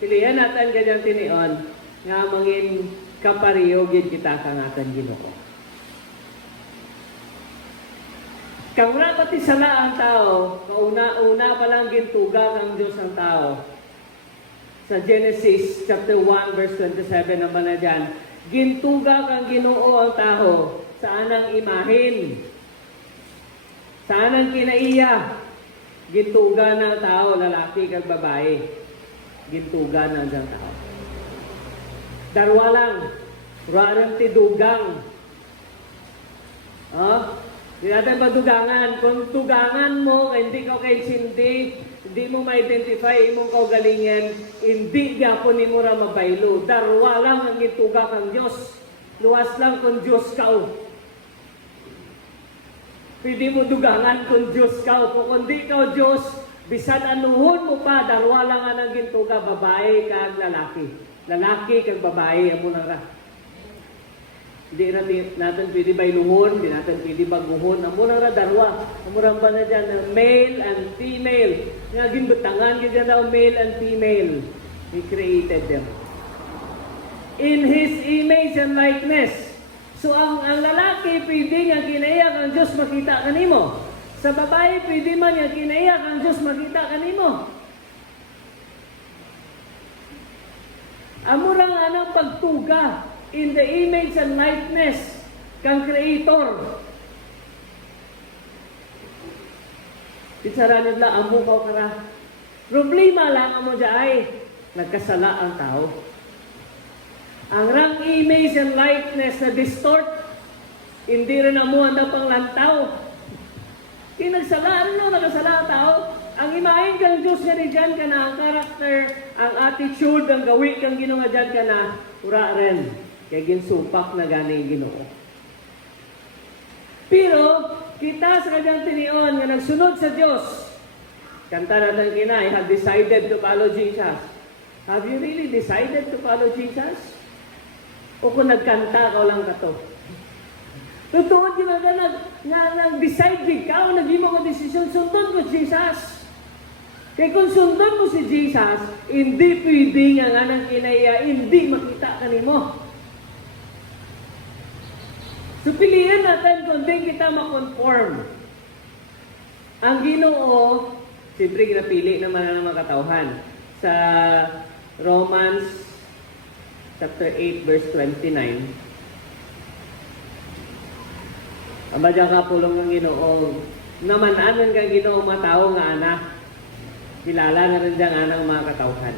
Pilihan natin ganyan tinion nga mangin kapariyogid kita kang aton Ginoo. Kang pati sala ang tao, kauna-una pa lang gintuga ng Diyos ang tao. Sa Genesis chapter 1 verse 27 naman na dyan, gintuga kang Ginoo ang tao sa anang imahin. Sa anang kinaiya, gintuga ng tao, lalaki kag babae. Gintuga ng dyan tao. Darwa lang, rarang tidugang. Hindi natin madugangan. Kung tugangan mo, hindi ka kay sindi, hindi mo ma-identify imong kaugalingan, hindi gapon ni mo ra mabaylo. Darwa lang ang ituga kang Diyos. Luwas lang kung Diyos ka. Pwede mo dugangan kung Diyos ka. Kung hindi ka Diyos, bisan anuhon mo pa, darwa lang ang gintuga, babae kag lalaki. Lalaki kag babae, amo na ra. Hindi natin pwede bayluhon, hindi natin pwede baguhon. Amo na ra darwa. Amo ra ba na dyan, male and female. Nga ginbutangan, ganyan daw male and female. He created them. In His image and likeness. So ang lalaki pwede nga kinaiyak ang Diyos makita kanimo. Sa babae pwede man nga kinaiyak ang Diyos makita kanimo. Amo ra nga anang pagtuga in the image and likeness kang Creator. Itsaranid lang, amo ka kara. Problema lang amo dyan, nagkasala ang tao. Ang rang image and likeness na distort, hindi rin amo ang panglantaw. Nagsala, nagkasala ang tao. Ang imahin kang Diyos nga ni dyan ka na, ang karakter, ang attitude, ang gawi kang Ginoo nga dyan ka na, ura rin. Kaya ginsupak na gani Ginoo. Pero, kita sa kanyang tinion nga nagsunod sa Diyos. Kanta natin kina, I have decided to follow Jesus. Have you really decided to follow Jesus? O kung nagkanta ka lang ka to? Totoo din na nag-decide ka o nag-imo ka desisyon, sundod mo Jesus. Kaya kung sundod mo si Jesus, hindi pwede nga nang kinaya, hindi makita ka nimo. So, pilihan natin kung di kita makonform. Ang Ginoo, siyempre ginapili naman ang mga katauhan. Sa Romans chapter 8 verse 29, ang badya ka pulong ng Ginoo, namananan kang Ginoo matao nga anak, kilala na rin diyang anang mga katauhan.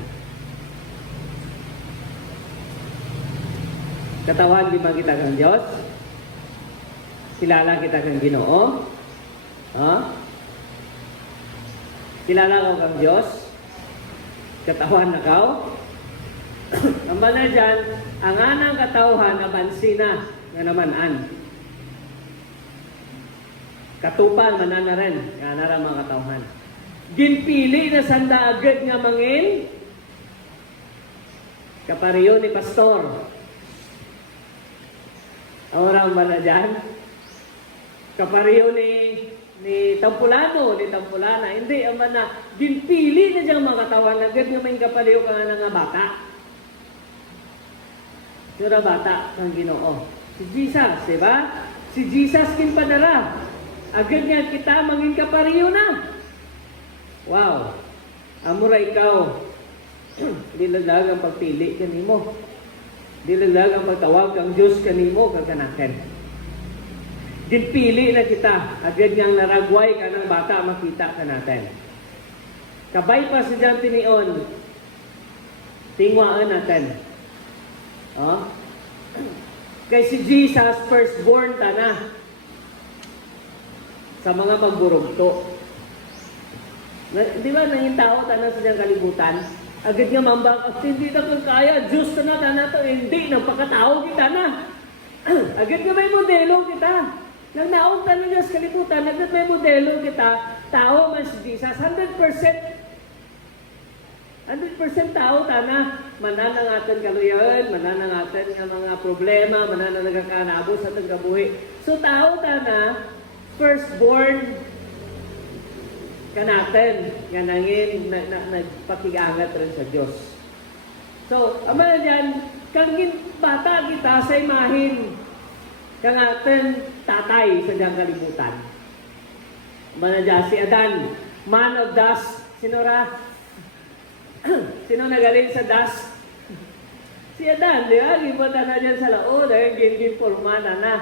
Katauhan, di ba kita kang Diyos? Kilala kita kang Ginoo? Kilala ko kang Diyos? Katawan na kao? Ang bala dyan, ang anang katauhan na bansina nga namanan. Katupan, manan na rin. Nga nara mga katauhan. Ginpili na sanda agad nga mangin kapariyo ni pastor. Ang orang bala dyan? Kapariyo ni Tampulano, ni Tampulana. Hindi, aman na, ginpili na diyang mga katawan na agad nga may kapariyo ka nga bata. Sura bata kang Ginoo. Si Jesus, di ba? Si Jesus kinpadara. Agad nga kita maging kapariyo na. Wow. Amura ikaw. Dilalag ang pagpili kanimo. Dilalag ang pagtawag kang Diyos kanimo kaganaken. Ginpili na kita. Agad niyang naragway ka ng bata, makita ka natin. Kabay pa si Jan Tinion. Tingwaan natin. Kay si Jesus, firstborn ta na. Sa mga magburugto. Di ba, nanging tao ta na sa diyang kalibutan? Agad nga mambang, hindi na kung kaya, Diyos na na to, hindi, nagpakatao kita na. Agad nga may modelo kita. Nang naong ta na Diyos kalibutan, agad may modelo kita, tao man si Jesus, 100% tao ta na. Mananang atin kaluyan, mananang atin nga mga problema, mananang nagkakanabos sa ating kabuhi. So tao ta na, firstborn ka natin, nga nangin, nagpakiangat rin sa Diyos. So, ama na dyan, kang bata kita sa imahin, kang ating tatay sa diyang kalibutan. Ama na dyan, si Adan, man of dust, sino ra? Sino nagaling sa dust? Si Adan, di ba? Gibata na dyan sa laod, gin-formana na.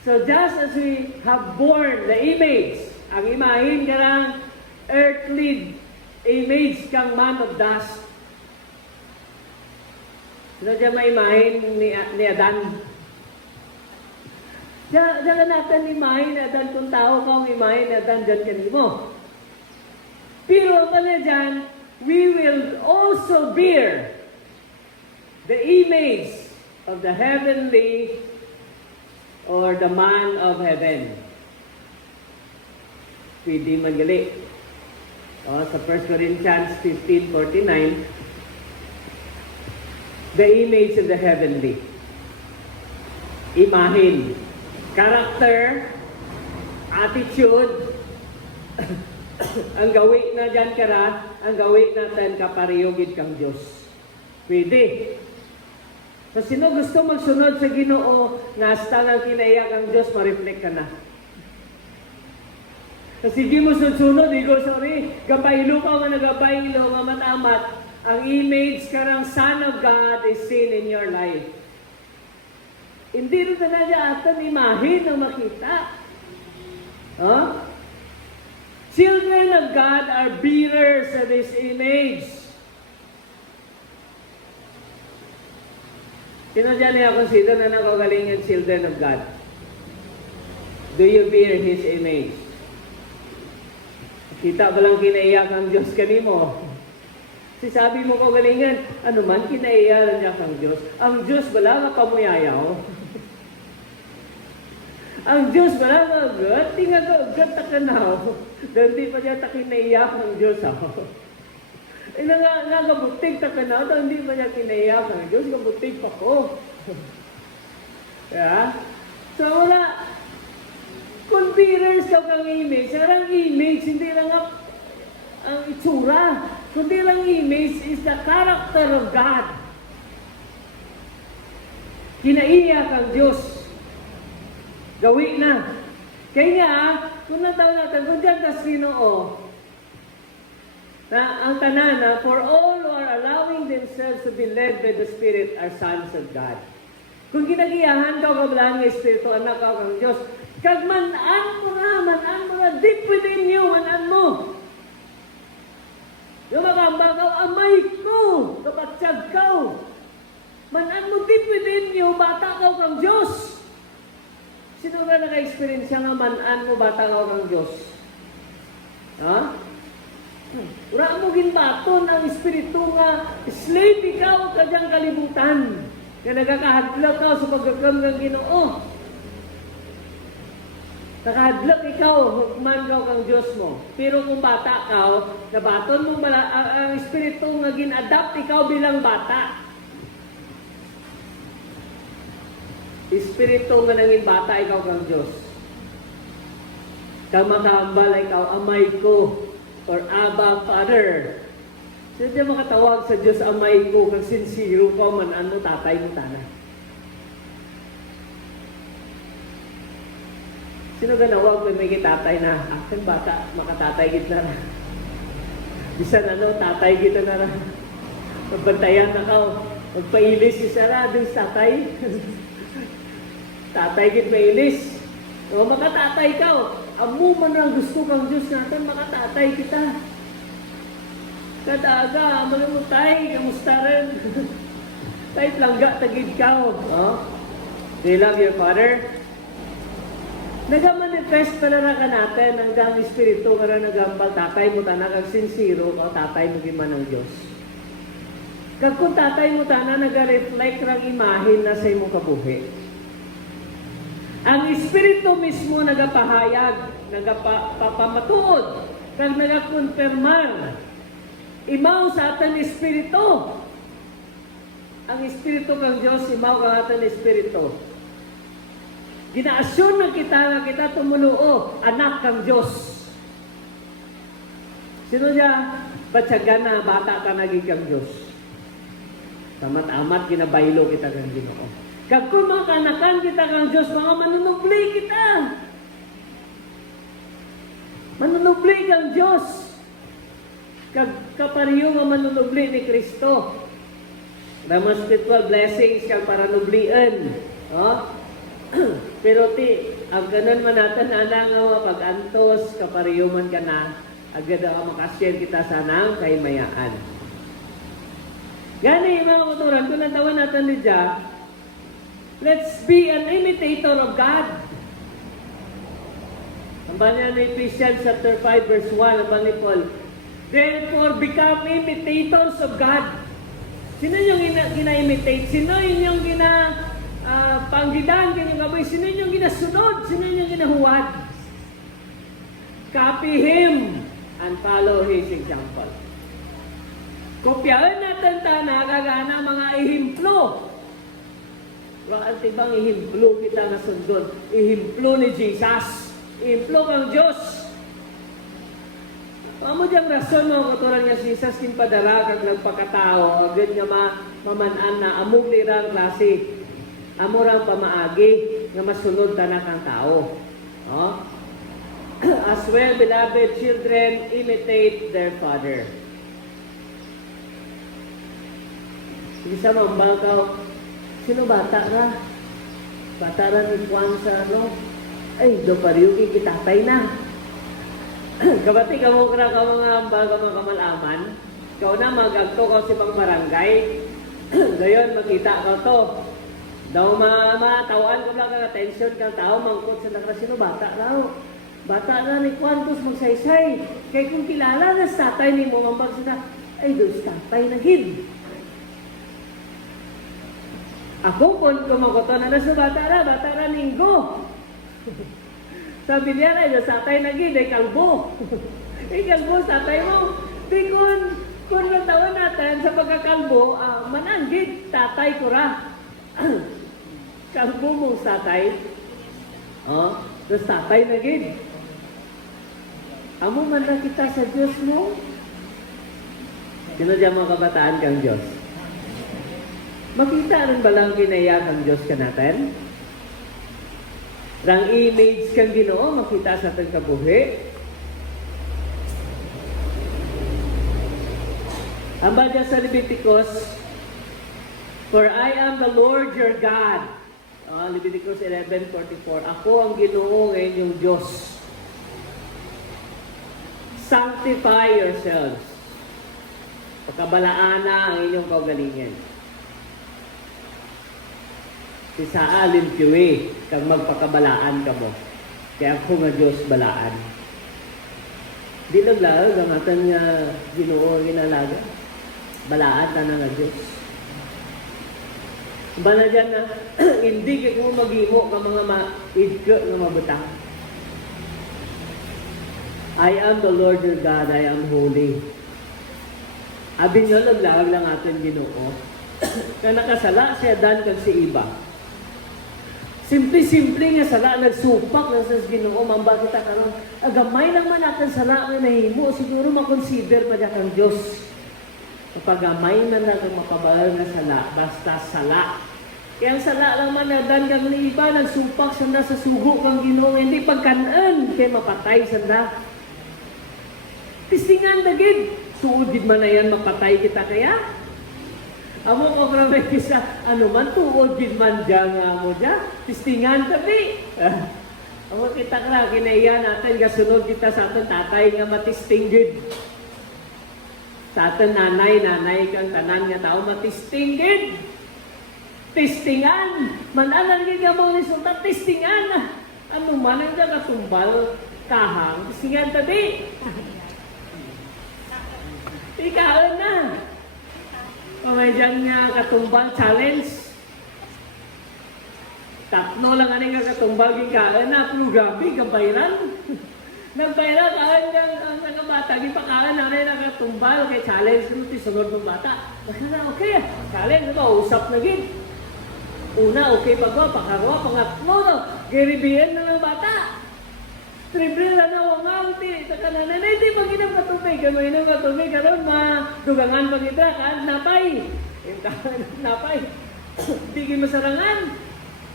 So just as we have born the image, ang imahin ka lang, earthly image kang man of dust. Sino dyan maimahin ni Adan? Diyan natin imahin ni Adan kung tao ka, ang imahin ni Adan dyan kanimo. Pero ang pala dyan, we will also bear the image of the heavenly or the man of heaven. Pwede magali. Sa 1 Corinthians 15:49, the image of the heavenly. Imahin. Character, attitude, ang gawi na dyan kara, ang gawi natin kapariyogid kang Diyos. Pwede. So, sino gusto magsunod sa Ginoo, nga hasta nga kinaiyak ang Diyos, ma-reflect ka na. Kasi di mo sunod, gabaylo ka nga nagabaylo, nga matamat, ang image karang Son of God is seen in your life. Hindi rin na niya atan imahin na makita. Children of God are bearers of His image. Sino dyan niya consider na nakagalingan children of God? Do you bear His image? Kita ba lang kinaiyak ang Diyos kanimo? Si sabi mo kagalingan, ano man kinaiyak niya kang Diyos. Ang Diyos bala nga pamuyayaw. Ang Diyos bala nga agad, tinga ka agad takanaw. Dahil pa niya takinaiyak ng Diyos. Nagabutig takanaw, dahil hindi pa niya kinaiyak ng Diyos, gabutig pa ko. Yeah? So wala, kung bearers ka kang image, sarang image, hindi lang ang itsura, kundi lang image is the character of God. Kinaiyak ang Diyos. Gawi na. Kaya kung nataw natin, kung dyan ka Ginoo, na ang tanan, for all who are allowing themselves to be led by the Spirit are sons of God. Kung ginagiyahan ka kablaan ng Espiritu, anak ka kang Diyos, kag manan mo na, deep within you, manan mo. Yung makambagaw, amay ko, kapatsyag ka. Manan mo deep within you, bata ka kang Diyos. Sino ka naka-experience nga manan mo, bata ka kang Diyos? Ura mo ginbaton ang Espiritu nga, slave ikaw ka diyang kalibutan. Nga nagkakahadlag ka sa pagkakam ng Ginoo. Nakahadlag ikaw, hukman ka kang Diyos mo. Pero kung bata ka, nabaton mo ang Espiritu nga gin-adapt ikaw bilang bata. Espiritu nga nangin bata ikaw kang Diyos. Kang makahambal ikaw, amay ko, or Abba, Father. Sino diya makatawag sa Diyos, amay ko, kang sincere ko, manan mo, tatay mo, tanay. Sino ganawag kung may kitatay na, aking bata, makatatay git na. Bisan tatay git na. Magbantayan na ka, magpailis si Sarah, dun tatay. Tatay git mailis. O makatatay ka, amo man ang gusto kang Diyos natin, makatatay kita. Kadaga, manumutay, kamusta rin? Kahit langga, tagid ka. Do you love your father? Nagamanifest talaga ka natin hanggang Espiritu ka na nagambal, tatay mo tanang ang sincero o tatay mo giman ng Diyos. Kag kung tatay mo tanang nag-reflect ng imahin na sa imong kabuhi. Ang Espiritu mismo nagapahayag, nagapapamatuod, kag nagakonfirmar. Imaw sa atin Espiritu. Ang Espiritu kang Diyos, imaw ka atin Espiritu. Ginaasyon na kita tumunuo, anak kang Diyos. Sino niya? Batsagan na bata ka naging kang Diyos. Tamat-amat ginabaylo kita kang Ginoo. Kag kung makanakan kita kang Dios, mga manunubli kita. Manunubli kang Dios. Kag kapariyo nga manunubli ni Kristo. Damang spiritual blessings kang para nublian. Oh? Pero ang ganun man natin, nga mga pag-antos, kapariyo man ka na, agad ang makashare kita sa nang kaymayaan. Gani, mga kuturan, kung natawan natin ni Jah, let's be an imitator of God. Ang banyan ni Ephesians chapter 5 verse 1, ang banyan ni Paul, therefore become imitators of God. Sino yung gina-imitate? Sino yung panggidan kanyang gabay? Sino yung ginasunod? Sino yung ginahuwad? Copy him and follow his example. Kopyahan natin nagagana mga ihimplo. Wala tibang ihimplo kita na sundod. Ihimplo ni Jesus. Ihimplo kang Diyos. Amo diyang rason mga kuturan nga si Jesus kinpadala kag nagpakatao. Agad nga mamanan na among lirang klase. Amo rang pamaagi nga masunod tanan kang tao. Oh? As well, beloved children, imitate their father. Isa mambakaw, sino bata ra? Bata ra ni Juan sa ano? Ay, do pariyuki kitatay na. Kabati ka mo ka mga baga mga kamalaman, ikaw na magagto ka si pang barangay. Gayon, makita ka to. Daw matawaan ko lang ang attention kang tao, mangkot sa nakrasino, bata raw. Bata na ni Kwantos magsaysay. Kaya kung kilala na sa tatay ni mo, mambag sila, ay doon sa tatay na hid. Ako, kung kumakoto na sa bata ra ninggo. Sabi niya na, doon sa tatay na hid, ay kalbo. Ay kalbo sa tatay mo. Di kung natawan natin sa pagkakalbo, mananggit, tatay ko ra. Kalbo mong tatay. Oh, doon sa tatay na hid. Amo man na kita sa Diyos mo. Sino dyan mga kabataan kang Diyos? Makita rin ba lang kinaya kang Diyos ka natin? Rang image kang Ginoo, makita sa ating kabuhi. Ang ba dyan sa Leviticus, for I am the Lord your God. Leviticus 11:44. Ako ang Ginoo ngayon yung Diyos. Sanctify yourselves. Pagkabalaan na ang inyong kaugalingan. Si Saa limpyuwi, kang magpakabalaan ka mo. Kaya ako nga Diyos balaan. Di naglaag ang ating Ginoo ginalaga. Balaan ta na nga Diyos. Ba na dyan na, hindi ka mo mag-imo ka mga maidka nga mabutang. I am the Lord your God, I am holy. Abi nyo, naglaag lang atin Ginoo. Kaya nakasala siya dan kag si iba. Simple-simple nga sala, nagsupak na sa Ginoo, mamba kita karon. Agamay lang man natin sala nga nahimo, siguro makonsider pa dyan kang Diyos. Kapag gamay man lang ang makabagal na sala, basta sala. Kaya ang sala lang man na dan kang iba, nagsupak sanda sa sugo kang Ginoo, hindi pagkanan, kaya mapatay sanda. Tistingan dagid. Tuod gid man na yan, mapatay kita kaya. Amo ko kaya kisa, ano man, tuod gid man dyan nga mo dyan. Tistingan tabi. Amo kita ka, kinaiya natin, kasunod kita sa atin tatay nga matisting gid. Sa atin nanay kang tanan nga tao matisting gid. Tistingan. Mananan gid nga mo resulta, tistingan. Ano man ang katumbal kahang, tistingan tabi. Ikaw na. May dyan nga katumbal challenge. Tatlo lang nga katumbal gikaan na. Pero grabe, kabayran. Nagbayran, ang bata. Gipakaan na rin ang katumbal. Kaya challenge nito, sunod ng bata. Baka na, okay. Challenge na ba? Usap na gid. Una, okay pa ba? Pakarawa, pangatlo na. Giribihan na ng bata. Triple na wangang ti taka na nanay di pag inam katubig kamo inam katubig karon madugangan pag ita kan napay Yung napay, hindi kayo masarangan.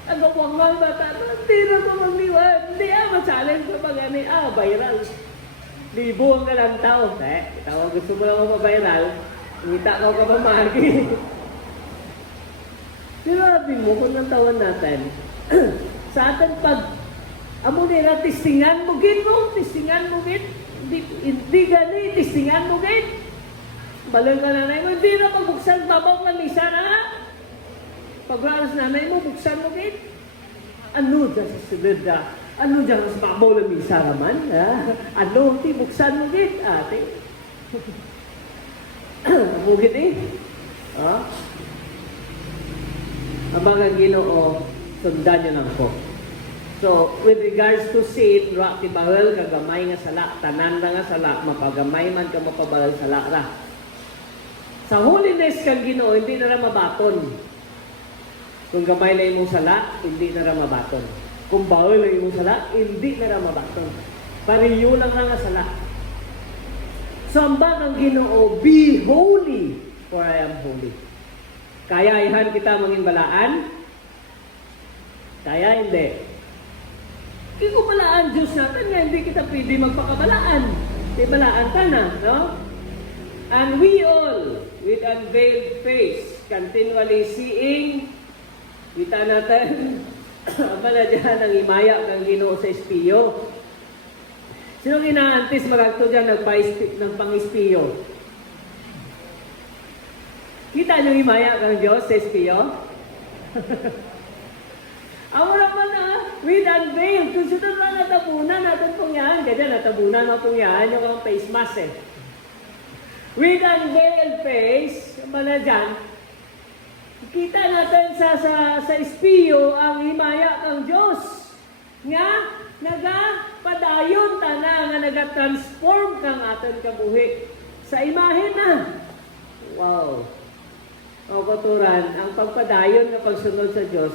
Ang gawang bata, hindi na mo magniwan. Hindi ma-challenge ko pag viral. Libo ang kalang tao. Tawag gusto mo lang ako viral, ngita ka ka mamagi. Sinabi mo kung ang tawan natin, sa atin pag, amo nila, testingan mo gin mo, testingan mo gin. Hindi gani, testingan mo gin. Balang ka nanay mo, hindi na pagbuksan, babaw ng misa na nga. Pag-raras nanay mo, buksan mo gin. Ano dyan sa sunod na? Ano dyan sa babaw ng misa naman? Ano, ti, buksan mo gin, ate. Amo gin eh. Ang mga Ginoo, sundan nyo lang po. So, with regards to sin, ti bawal kagamay nga sala, tanan na nga sala, mapagamay man ka mapabawal sala ra. Sa holiness kang Ginoo, hindi na mabaton. Kung gamay na imong sala, hindi na mabaton. Kung bawal na imong sala, hindi na mabaton. Pariyo lang nga sala. Samba kang Ginoo, be holy, for I am holy. Kaya ihan kita mangin balaan? Kaya hindi. Kung balaan Diyos natin nga, hindi kita pwede magpakabalaan. Di balaan ka na, no? And we all, with unveiled face, continually seeing, kita natin, pala dyan ang imaya kang Ginoo sa espiyo. Sino ginaantis magagto dyan ng pang-espiyo? Kita nyo imaya kang Diyos sa espiyo? Ako naman with unveiled, kung sunod lang natabunan natin pong yan, ganyan natabunan na pong yan, yung mga face mask eh. With unveiled face, mana dyan, kita natin sa espiyo ang himaya kang Diyos. Nga, nagapadayon na nga nagatransform kang aton kabuhi sa imahe na. Wow. O katuran, ang pagpadayon na pagsunod sa Diyos,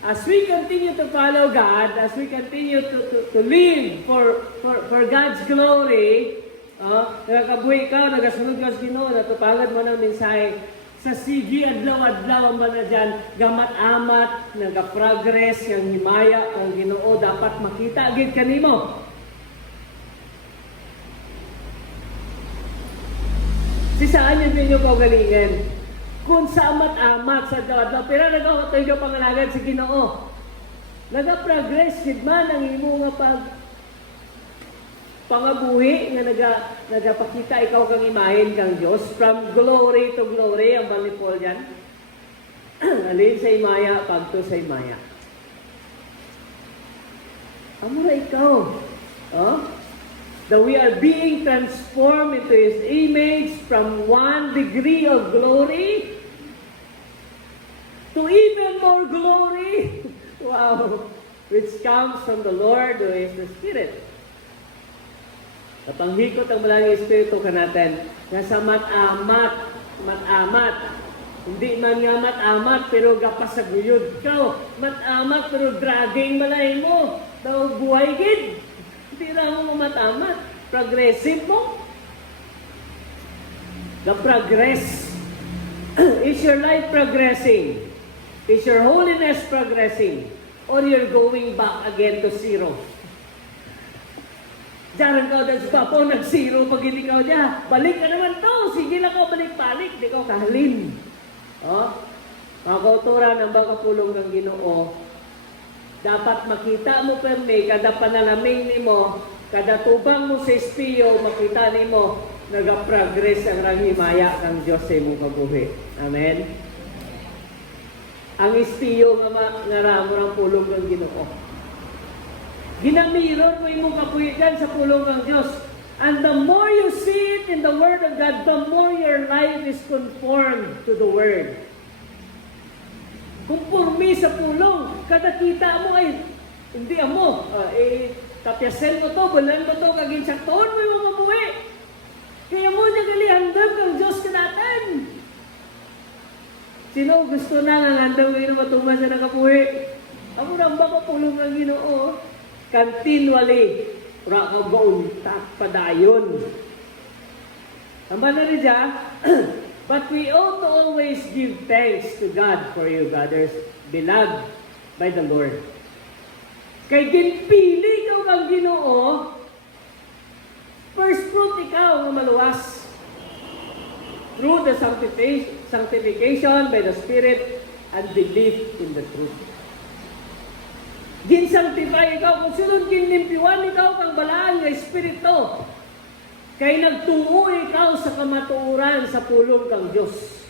as we continue to follow God, as we continue to live for God's glory, nagakabuhi ka, nagasunod ka sa Ginoo, natupagad mo ng mensahe, sa sige, adlaw-adlaw ba na dyan, gamat-amat, nag-progress, yung himaya, ang Ginoo, dapat makita agad kanimo. Si saan yung ninyo kaugalingan? Kung sa amat-amat, sa adlaw-adlaw, pero nag-aotay ka pangalagan si Ginoo. Nag-progress, man ang imo nga pangabuhi nga nagapakita ikaw kang imahin kang Diyos from glory to glory ang balipol yan. Alin sa imaya, pagto sa imaya. Amo na ikaw. That we are being transformed into His image from one degree of glory to even more glory. Wow. Which comes from the Lord who is the Spirit. Kapanghikot ang malaking Espiritu ka natin, nasa mat-amat. Hindi man nga mat-amat, pero gapasaguyod ka. Mat-amat, pero dragging malay mo. Daw buhay gid. Hindi na mo mat-amat. Progressive mo. The progress. Is your life progressing? Is your holiness progressing? Or you're going back again to zero? Diyan ka dahil sa papo, nag-zero pag hindi ka dyan. Balik ka naman to. Sige lang ka balik-balik. Di ka kahalin. Mga kauturan ang baka pulong ng Ginoo. Dapat makita mo perme, kada panalaming ni mo, kada tubang mo sa espiyo, makita ni mo, nag-progress ang ranghimaya ng Diyos sa imong kabuhi. Amen? Ang espiyo nga ramo ng pulong ng Ginoo. Ginamiron mo imong kapuhigan sa pulong ng Diyos. And the more you see it in the Word of God, the more your life is conformed to the Word. Kumpurmi sa pulong, kada kita mo ay, hindi mo, tapyasen mo to, bulan mo to, kaging saktoon mo yung mabuhi. Kaya mo niya galihandam ng Diyos ka natin. Sino gusto na nga handam ngayon na matuma siya ng kapuhi? Ako na ba kapulong ng Ginoo? Continually, rakabaon, padayon. Tama na rin dyan, But we ought to always give thanks to God for you, brothers, beloved by the Lord. Kay ginpili ka kang Ginoo, first fruit ikaw nga maluwas. Through the sanctification by the Spirit and belief in the truth. Gin-sanctify ikaw, kung sunod ginlimpiwan ikaw kang balaan nga Espiritu. Kay nagtungo ikaw sa kamatuoran sa pulong kang Diyos.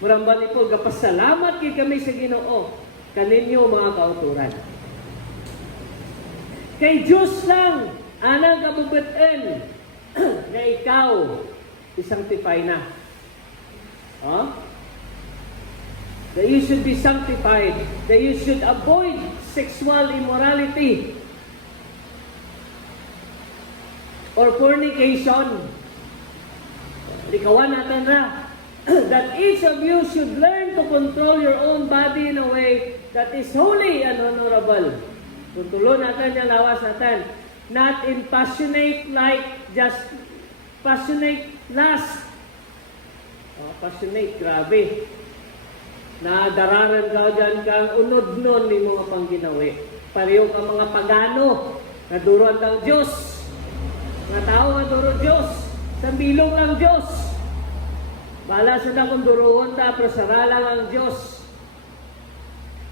Marambal ito, gapasalamat kay kami sa Ginoo, kaninyo mga kauturan. Kay Diyos lang, anang kabubutin, na ikaw, i-sanctify na. Oh? That you should be sanctified, that you should avoid sexual immorality, or fornication. Likawan natin na. That each of you should learn to control your own body in a way that is holy and honorable. Kontrolon natin yung lawas natin. Not in passionate lust. Oh, passionate, grabe. Nadararan ka dyan kang unod-non ni mga pangginawi. Pareho ka mga pagano, naduruan ng Diyos. Mga tao nga duro Diyos, sa bilong ng Diyos. Bala sa na kung duroon ta, pero saralang ang Diyos.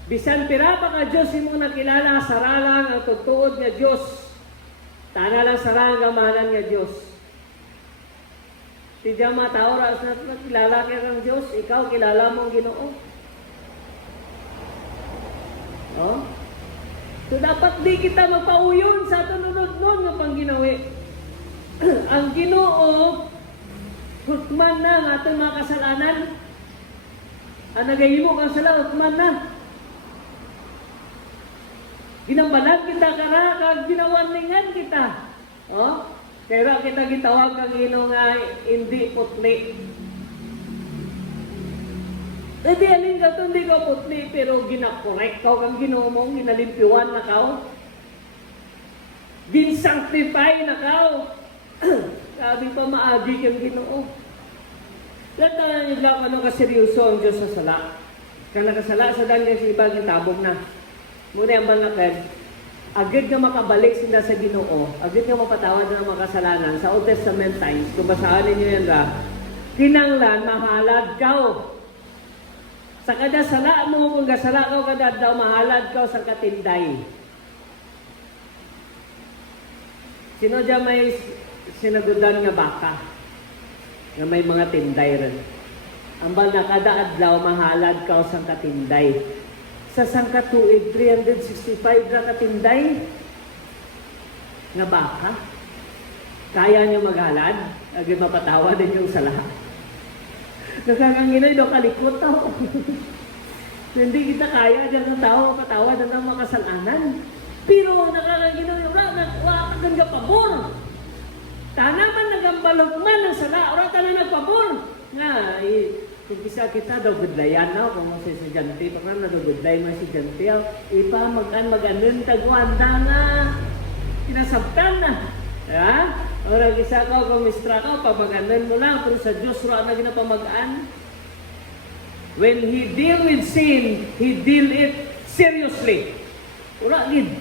Bisan pira pa ka Diyos, imong nakilala, saralang ang tugtuod nga Diyos. Tana lang saralang gamanan nga Diyos. Tidya mga tao, rasa nakilala ka kang Diyos, ikaw kilala mong Ginoo. Oh? So dapat di kita magpauyon sa tununod-nun ng pangginawi. Ang Ginoo, hukman na ang atong mga kasalanan. Ang nagahimo kang sala, hukman na. Ginambalan kita kara, kag ginawaningan kita. Oh? Kaya kita gitawag kang Ginoo nga hindi putli. Hindi alin ka ito, hindi ka putli, pero ginakorek ka kang Ginoo mo, ginalimpiwan na ka. Ginsanctify na ka. Sabi pa maagi kang Ginoo. Lata niyo lang anong kaseryoso ang Diyos sa sala. Kang nakasala sa dan kasi ibang itabog na. Muna ang banakan, agad nga makabalik sila sa Ginoo, agad nga mapatawad na ng mga kasalanan. Sa Old Testament times, kung basaan ninyo yan ra, kinanglan, mahalad kao. Sa kada sala mo, kung gasala ka kada daw, mahalad kao sa katinday. Sino dyan may sinagudan nga baka nga may mga tinday rin. Ang bal na kada adlaw mahalad ka sa katinday. Sa sangkatuig 365 na katinday nga baka. Kaya niyo maghalad, agad mapatawa din yung sala. Nakakanginoy daw kalikot tao. Hindi kita kaya dyan ng tao mapatawa ng mga kasalanan. Pero ang nakakanginoy, wala kang pabor. Tana man nagambalog man ng sala, oras ka na nagpabor. Nga, kung isa kita daw gudlayan na, kung si Janti, pa na daw gudlay man si Janti, ipa mag-anon, tagwanda nga, kinasabtan na. Diba? Orang isa ka, kung mistra ka, pamaganan mo lang, pero sa Diyos, roa na ginapamagaan. When He deal with sin, He deal it seriously. Ura gid.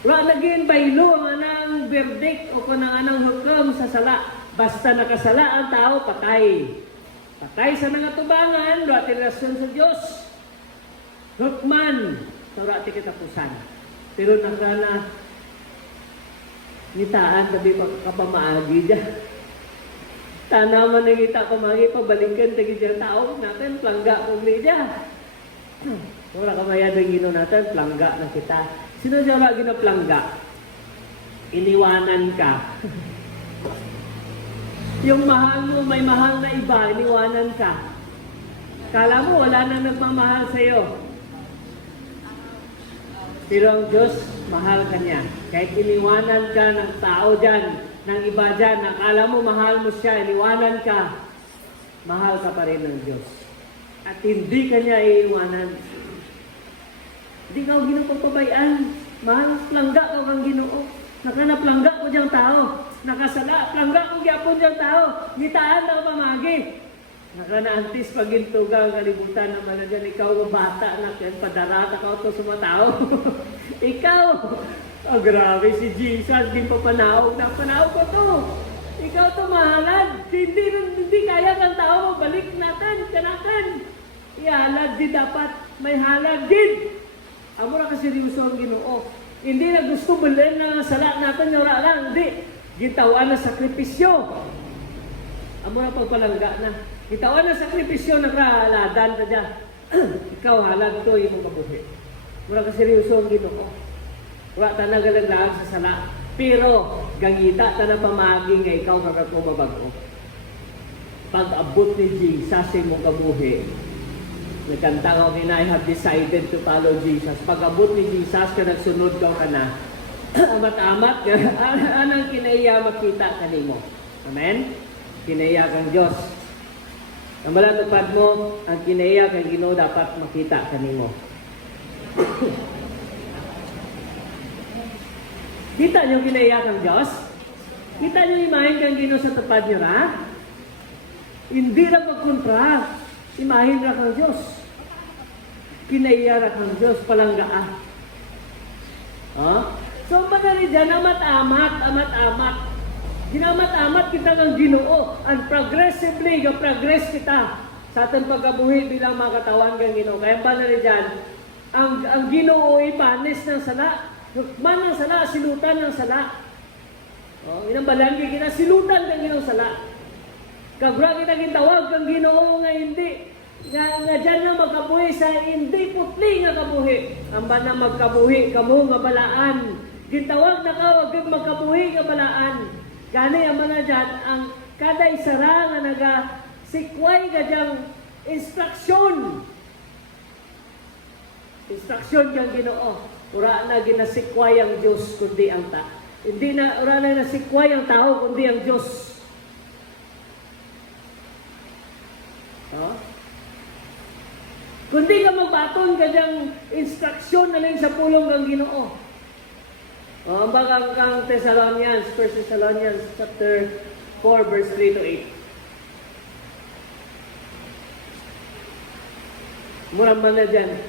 Wala naging baylo ang anang verdict o kung ang anang hukom sa sala. Basta nakasala ang tao, patay. Patay sa nangatubangan, wala relasyon sa Diyos. Hukman, sa wala kitapusan. Pero nakana, nitaan, tabi kapamaagi dyan. Tanaman na kita kumagi, pabalikan, tagi dyan tao natin, plangga kong dyan. Wala kamayad ang gino natin, plangga na kita. Sino siya wala ginaplangga? Iniwanan ka. Yung mahal mo, may mahal na iba, iniwanan ka. Kala mo, wala na nagmamahal sa'yo. Pero ang Diyos, mahal ka niya. Kahit iniwanan ka ng tao dyan, ng iba dyan, nakala mo mahal mo siya, iniwanan ka, mahal ka pa rin ng Diyos. At hindi ka niya iiwanan. Hindi ka ginapagpabayaan. Mahal, langga ka kang Ginoo. Nakanaplangga ko diyang tao. Nakasala, plangga ko gyapon diyang tao. Gitaan na pamagi. Nakanaantis pagintuga ang kalibutan na malagan ikaw ang bata na padarata ka ito sa mga tao. Ikaw, grabe si Jesus, di pa panahog na panahog ko to. Ikaw to mahalad. Hindi kaya ng tao balik natin, kanakan. Ihalad di dapat, may halad din. Amo na kasi seryoso ang Ginoo. Hindi na gusto bilhin na sala natin, yura lang. Hindi. Gitawan na sakripisyo. Amo na pagpalangga na. Gitawan na sakripisyo na kahaladan na dyan. Ikaw halad to, imong kabuhi. Mura ka seryoso ang Ginoo. Wala ta nagalaglaan sa sala. Pero, gangita ta na pamagi nga ikaw kagad mo mabago. Pag-abot ni Jesus sa imong kabuhi, nagkanta ko, I have decided to follow Jesus. Pag-abot ni Jesus, ka nagsunod ka na, amat-amat, anang kinaiya makita kanimo. Amen? Kinaiya kang Diyos. Ang malatupad mo, ang kinaiya kang Ginoo dapat makita kanimo. Kita niyo kinaiya kang Diyos? Kita niyo imahin kang Ginoo sa tupad niyo, ha? Hindi na magkontra. Imahin ra kang Diyos. Kinaiya kang Diyos, palanggaan. So, madali dyan, amat-amat. Ginamat-amat kita ng Ginoo. And progressively, progress kita sa ating pagkabuhi bilang mga katawan ng Ginoo. Kaya madali dyan, ang Ginoo ay panis ng sala. Man ng sala, silutan ng sala. Inambalangi kita, silutan ng Ginoo sala. Kagra kita gitawag kang Ginoo nga hindi. Nga dyan na magkabuhi sa hindi putli nga kabuhi. Amba na magkabuhi, kamo nga balaan. Gitawag na ka, wag kang magkabuhi nga balaan. Gani amba na dyan, ang kada isara nga naga-sikway ka dyang instruksyon. Instruksyon kang Ginoo. Ura na ginasikway ang Diyos, kundi ang ta. Hindi na, ura na nasikway ang tao, kundi ang Diyos. Kundi ka magbaton ka dyang instruksyon na lang sa pulong kang Ginoo. Ang bagang kang Thessalonians, 1 Thessalonians chapter 4, verse 3 to 8. Murang man na dyan.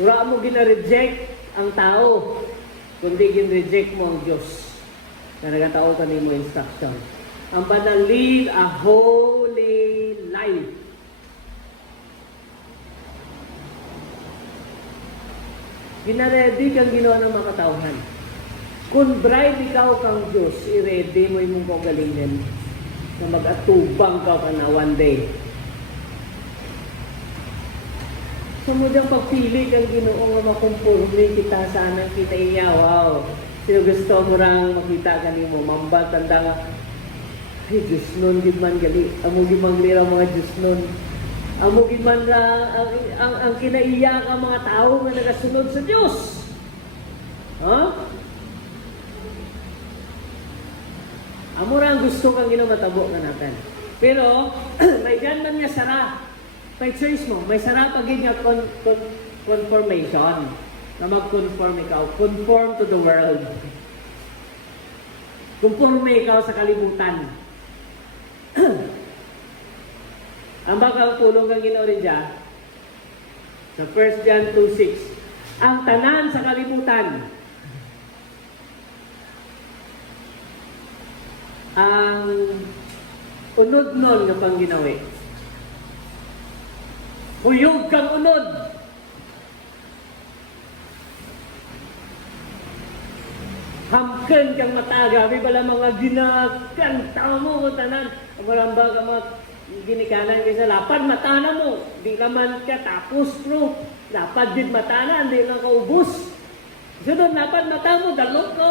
Ura mo gina-reject ang tao, kundi gin-reject mo ang Diyos. Na nagatao ka ni mo instruction. Ang banal lead a holy life. Ginaredy kang Ginoo ng mga katawhan. Kung bride ikaw kang Diyos, i-ready mo yung kagalingin na mag-atubang ka na one day. So mo diyang pagpili kang Ginoo nga makumpurmi kita sa anang kita iya. Wow! Sino gusto mo rang makita ka mo? Mamba, tanda nga, ay, Diyos nun, di man gali. Amo di man lira mga Diyos nun. Amo di man ang kinaiyak ang mga tao na nagasunod sa Diyos. Amo ra ang gusto kang ginamatabo ka natin. Pero, may dyan man niya sara. May choice mo. May sara pag niya confirmation. Na mag-conform ikaw. Conform to the world. Conforme ikaw sa kalibutan. Ang bakal pulong kang Ginoo rin dyan, sa 1 John 2:6, ang tanan sa kalibutan, ang unod nun nga pang ginawi. Huyog kang unod. Hamken kang mata. Grabe pala mga ginakanta mo tanan. Ang maramba ka mga ginikanan kaysa lapad mata na mo. Di naman ka tapos bro. Lapad din mata na. Hindi lang ka ubus. Sunod lapad mata mo. Dalok ko.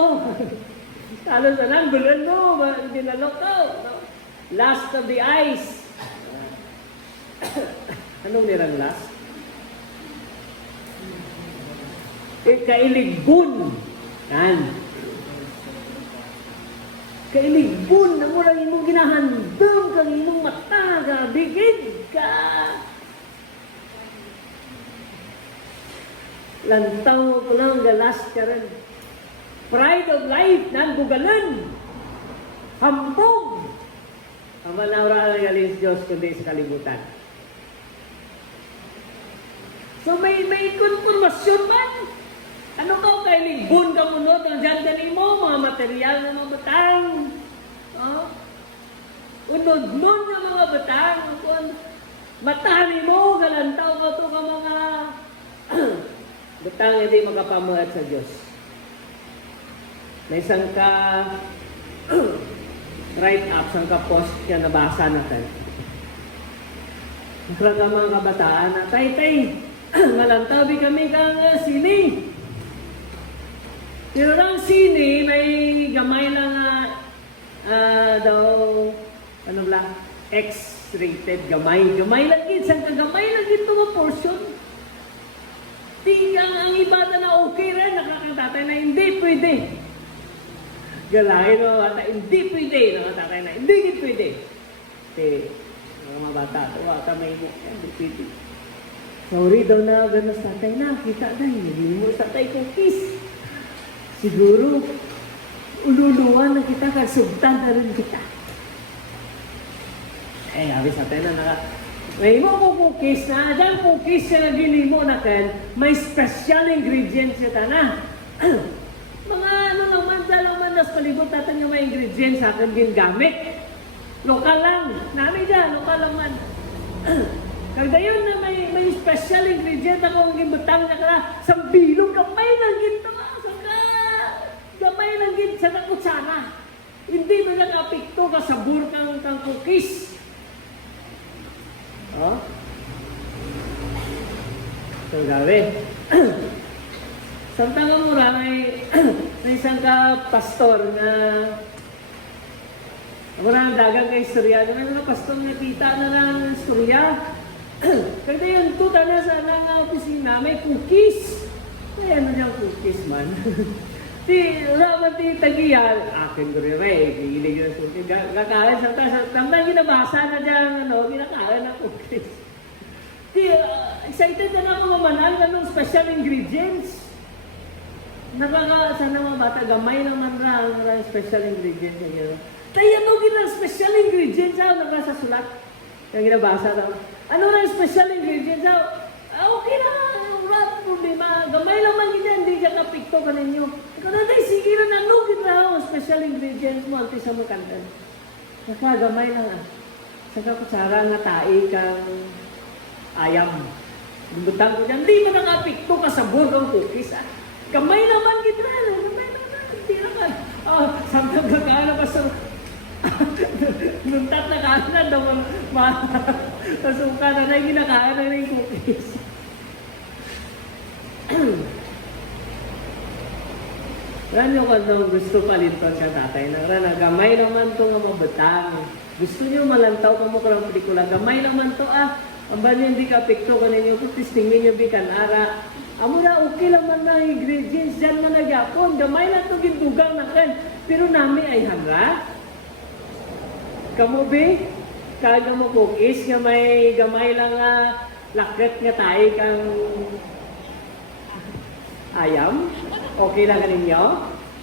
Talo sa nang bulan mo. Hindi nalok ko. Last of the eyes. Anong nirang last? Kailigbun. Yan. Kailigbun na mo lang imong ginahandang kang imong mata ka, bigid ka. Lantaw ko lang galas ka rin. pride of life, nan bugalan, hambog. Ang manawra ng galing sa Diyos, kundi sa kalibutan. So may konfirmasyon man. Ano ka kay ligbon ka munod ang dyan mo, mga material na mga batang. Unod-nun na mga batang. Matani mo, galantaw ka to ka mga batang hindi makapamuhat sa Diyos. May isang ka write up, isang ka post kaya nabasa natin. Nakraga mga kabataan na, tay, ngalantabi kami kang sini. Pero lang sini, may gamay lang daw, ano ba, X-rated gamay. Gamay lang yun, isang kagamay lang yun mga portion. Tinggang ang ibada na okay rin, nakakatatay na hindi pwede. Galahin mo bata, hindi pwede. Nakatatay na, hindi pwede. Mga bata, wata may mo, hindi pwede. Sorry daw na ganas tatay na, kita na, hindi mo tatay kong kiss. Siguro, ululuwan na kita, kasubtan na rin kita. Sabi sa tayo na may mo po cookies na, dyan cookies na gini mo na kan, may special ingredients siya na. Mga ano naman, dalaman nas palibot natin yung mga ingredients sa akin gingamit. Lokal lang, namin dyan, lokal lang man. Kagda yun na may special ingredient ako ang gimbutang na ka, sa bilog gamay lang ginto, gamay lang ginto sa kutsara. Hindi mo nakapikto ka sabur kang cookies. Oh. So, gabi. Samtang mura, may isang ka pastor na mura ang dagang ka istorya. May mga pastor na kita na lang istorya. Kaya yun, tuta na sa nang opisina, may cookies. Ay, ano niyang cookies man? Raman ti tagiyan, akin ko rin rin, gigilig yung cookies. Kakain sa tamang ginabasa na dyan, ginakain na cookies. Excited na ako mamanal ng special ingredients. Sana mga bata, gamay naman ang special ingredients. Kaya special ingredients sa sulat. Yung ginabasa na. Ano na special ingredients? Okay na, wala problema. Gamay naman ganyan, hindi ka kapikto ka ninyo. Ikaw na tayo, sige na nanugin na ako. Special ingredients mo, anti sa makandan. Gamay lang Saka kutsara nga tae kang ayam. Butang ko dyan, hindi mo nakapikto ka sa burong cookies. Gamay naman kita, gamay naman. Hindi naman. Samtang kakaana pa sa... Nuntat na kanan daw masuka na na yung ginakain na yung cookies. Rano ka daw gusto palitan ka tatay na rana, gamay naman to nga mabutang. Gusto nyo malantaw ka mo karang pelikula, gamay naman to ang ba nyo hindi ka pikto ka ninyo, kutis tingin nyo bikan ara. Amo na okay naman na ingredients dyan man nagyapon, gamay na to gindugang na kan. Pero nami ay hanga. Kamu be, kaga mo cookies nga may gamay lang lakret nga tayo kang ayam. Okay lang ninyo?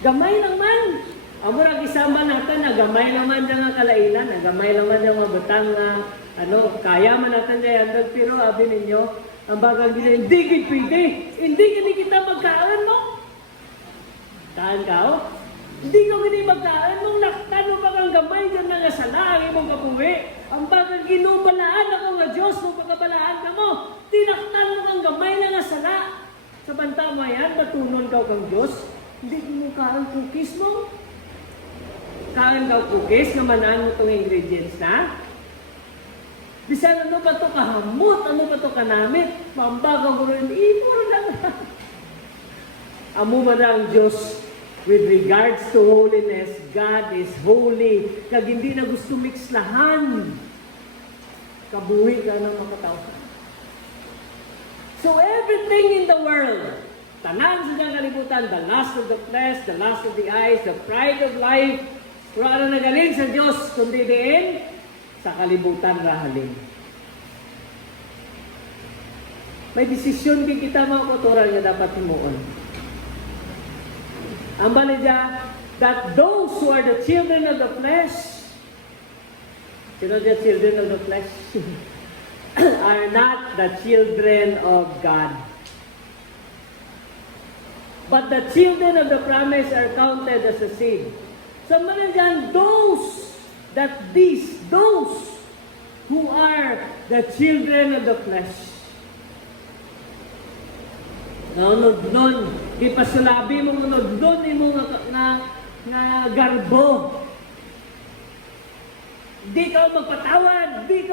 Gamay lang man. Amo ra isama natin na gamay naman dyan nga kalainan, na gamay naman dyan nga butang kaya man natin dyan, pero abi ninyo, ang bagang gina, hindi pwede. Hindi kita magkaan mo. Taan ka Hindi ko gini magkaan mong laktan mo bagang gamay dyan nga sala, ang imong kapuwi. Ang bagang ginubalaan ako nga Diyos, nung pagkabalaan ka mo, tinaktan mo kang gamay na nga sala. Sa banta mo yan, matunon ka kang Diyos. Hindi mo kaan cookies mo. Kaan ka cookies, namanaan mo itong ingredients na. Bisan ano ba ito kahamot, ano ba ito kanamit, mambagang ko rin, ipor lang. Amo ba na ang Diyos? With regards to holiness, God is holy. Kag hindi na gusto mixlahan. Kabuhi ka ng makatao. So everything in the world, tanan sa diyang kalibutan, the lust of the flesh, the lust of the eyes, the pride of life, pero ano nagaling sa Diyos, kundi din sa kalibutan rahalin. May desisyon din kita mga kuturan nga dapat himuon. Ang balidya, that those who are the children of the flesh, sino the children of the flesh? Are not the children of God. But the children of the promise are counted as a seed. So balidya, those who are the children of the flesh. Naunod nun, ipasulabi mo unod nun, imo nga garbo. Di ka magpatawad, di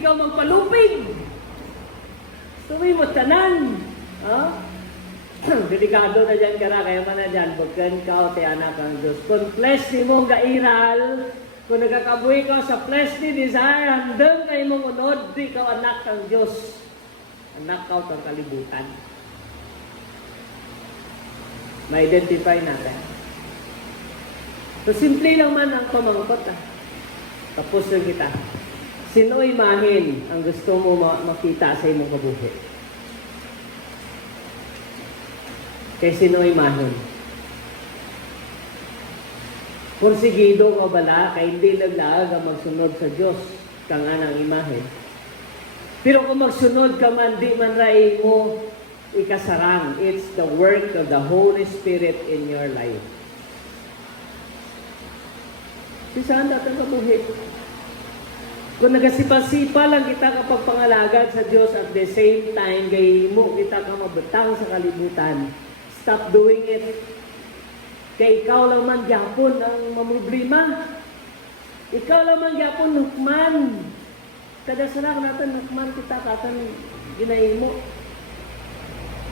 ka magpalupig. Tuwi mo tanan. Delikado na dyan ka na, kaya man na dyan, bagkan ka o ti anak ng Diyos. Kung flesh ni mong gairal, kung nagkakabuhi ka sa flesh ni desire, handang kayo mong unod, di ka anak ng Diyos. Anak ka o kang kalibutan. Ma-identify natin. So, simple lang man ang pamangkot. Tapos lang kita. Sino imahin ang gusto mo makita sa imong kabuhi? Kay sino imahin? Porsigido ka bala, kay hindi naglaag ang magsunod sa Diyos kang anang imahin. Pero kung magsunod ka man, di man rai mo ikasarang. It's the work of the Holy Spirit in your life. Si saan datang kabuhi? Kung nagasipa-sipa lang kita kapag pangalagad sa Diyos at the same time, gay mo kita ka mabutang sa kalibutan, stop doing it. Kaya ikaw lang man gyapon ang mamroblema. Ikaw lang man gyapon hukman. Kada sarang natin hukman kita katan ginahin mo.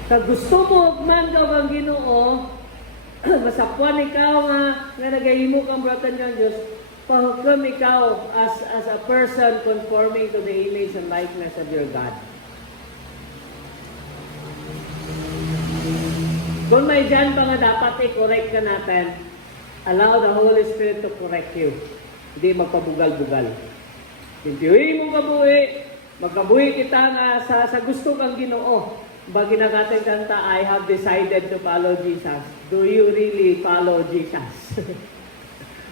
Kag gusto mo hukman ka bang Ginoo, masapuan ikaw nga nagahimo kang bratan ng Diyos, pahukam ikaw as a person conforming to the image and likeness of your God. Kung may dyan pa nga dapat i-correct ka natin, allow the Holy Spirit to correct you. Hindi magpabugal-bugal. Pintiwi mo kabuhi, magkabuhi kita nga sa gusto kang Ginoo. Bagi na natin kanta, I have decided to follow Jesus. Do you really follow Jesus?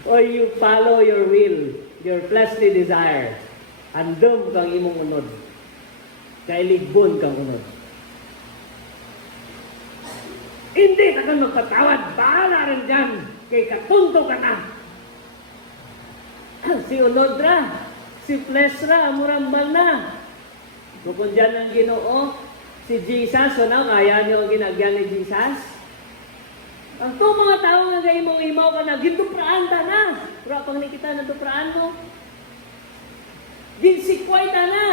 Or you follow your will, your fleshly desire? Andam kang imong unod. Kailigbon kang unod. Hindi ka kang magpatawad. Bahala rin dyan. Kay katunto ka na. Si unod ra. Si flesh ra. Murambal na. Kung dyan ang Ginoo, si Jesus, so na, kaya niyo ang ginagyan ni Jesus? Ang to mga tao nga gay mong imaw ka na, gintupraan ta na. Pero pag nakita na tupraan mo, ginsikway ta na.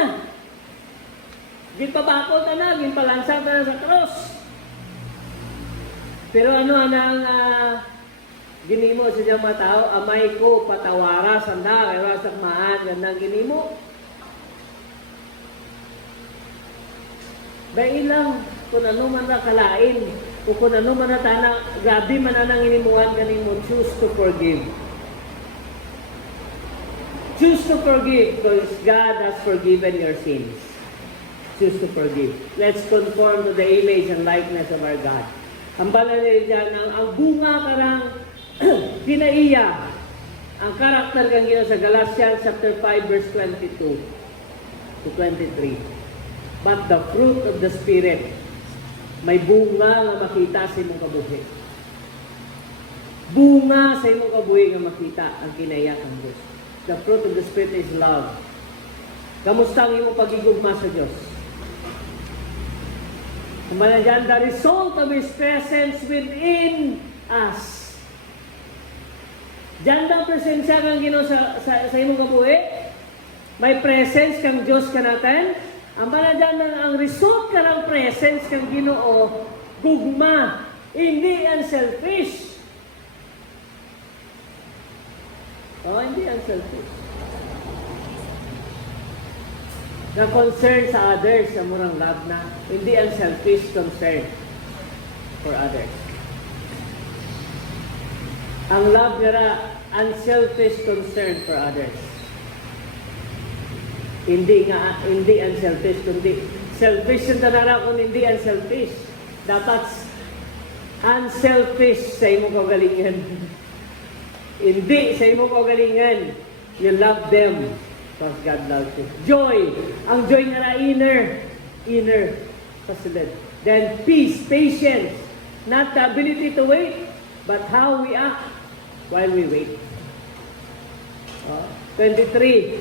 Ginpabako ta na, ginpalansang ta na sa cross. Pero ano ang ginimo sa diyang mga tao, amay ko patawara, sanda, kaya sa maan, gandang ginimo. Dahil lang, kung ano man na kalain, o kung ano man na tanang, grabe man na nang inimuhan ganing mo, choose to forgive. Choose to forgive because God has forgiven your sins. Choose to forgive. Let's conform to the image and likeness of our God. Ang bala nila dyan, ang bunga karang pinaiya, ang karakter kang yun sa Galatians chapter 5 verse 22 to 23. But the fruit of the Spirit, may bunga nga makita sa imong kabuhi. Bunga sa imong kabuhi nga makita ang kinaiya ng Diyos. The fruit of the Spirit is love. Kamusta ang imong pagigugma sa Diyos? Kumbaga dyan, the result of His presence within us. Dyan ang presensya kang Ginoo sa imong kabuhi. May presence kang Diyos ka natin. Ang dyan ang result ka ng presence kang Ginoo, gugma, hindi unselfish. Hindi unselfish. Na concern sa others, sa murang love na, hindi unselfish concern for others. Ang love nila, unselfish concern for others. Hindi unselfish, kundi selfish yung tarara kung hindi unselfish. dapat unselfish sa imong kaugalingon. Hindi sa imong kaugalingon. You love them because God loves you. Joy. Ang joy nga na inner. Fasilid. Then peace, patience. Not the ability to wait, but how we act while we wait. 23.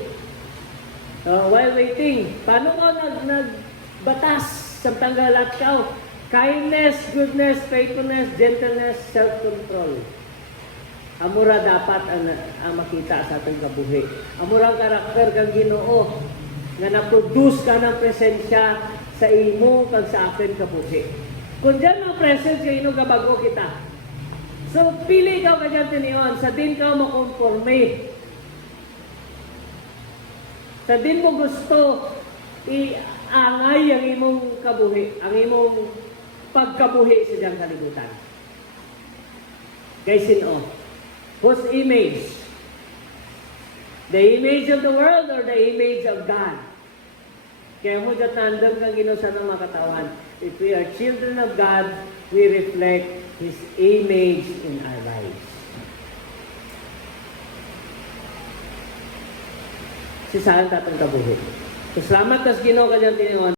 While waiting, paano ko nagbatas sa tanggalat ka? Kindness, goodness, faithfulness, gentleness, self-control. Amura dapat ang makita sa ating kabuhi. Amura ang karakter kang Ginoo nga na-produce ka ng presensya sa imo kag sa akin kabuhi. Kung dyan ang presence ka ino gabago kita. So, pili ka dyan tiniyon. Sa din ka makonforme. Sa din mo gusto iangay ang imong kabuhi, ang imong pagkabuhi sa diyang kalibutan. Kay sino? Whose image? The image of the world or the image of God? Kaya mo dyan tandem kang Ginoo ng makatawan. If we are children of God, we reflect His image in our lives. Si saan tatang kabuhi. So, salamat tas Ginoo ka dyan tiniyon.